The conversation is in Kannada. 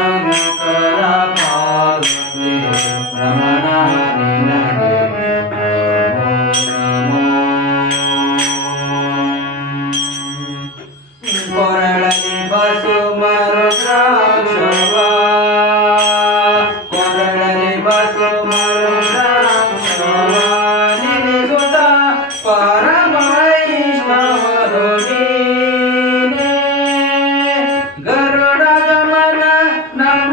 ಶಂಕರ ಪಾರ್ವತಿ ರಮಣ ನಿನಗೆ ನಮೋ ನಮೋ. ಕೊರಳಲಿ ಬಸು ಮರುದ್ರಾಕ್ಷವ ಕೊರಳಲಿ ಬಸು ಮರುದ್ರಾಕ್ಷವ ನಿನಿಸುತ್ತ ಪರಮೈಷ್ಣವರು ನೀನೇ ಗರುಡ ಗಮನ ನಮ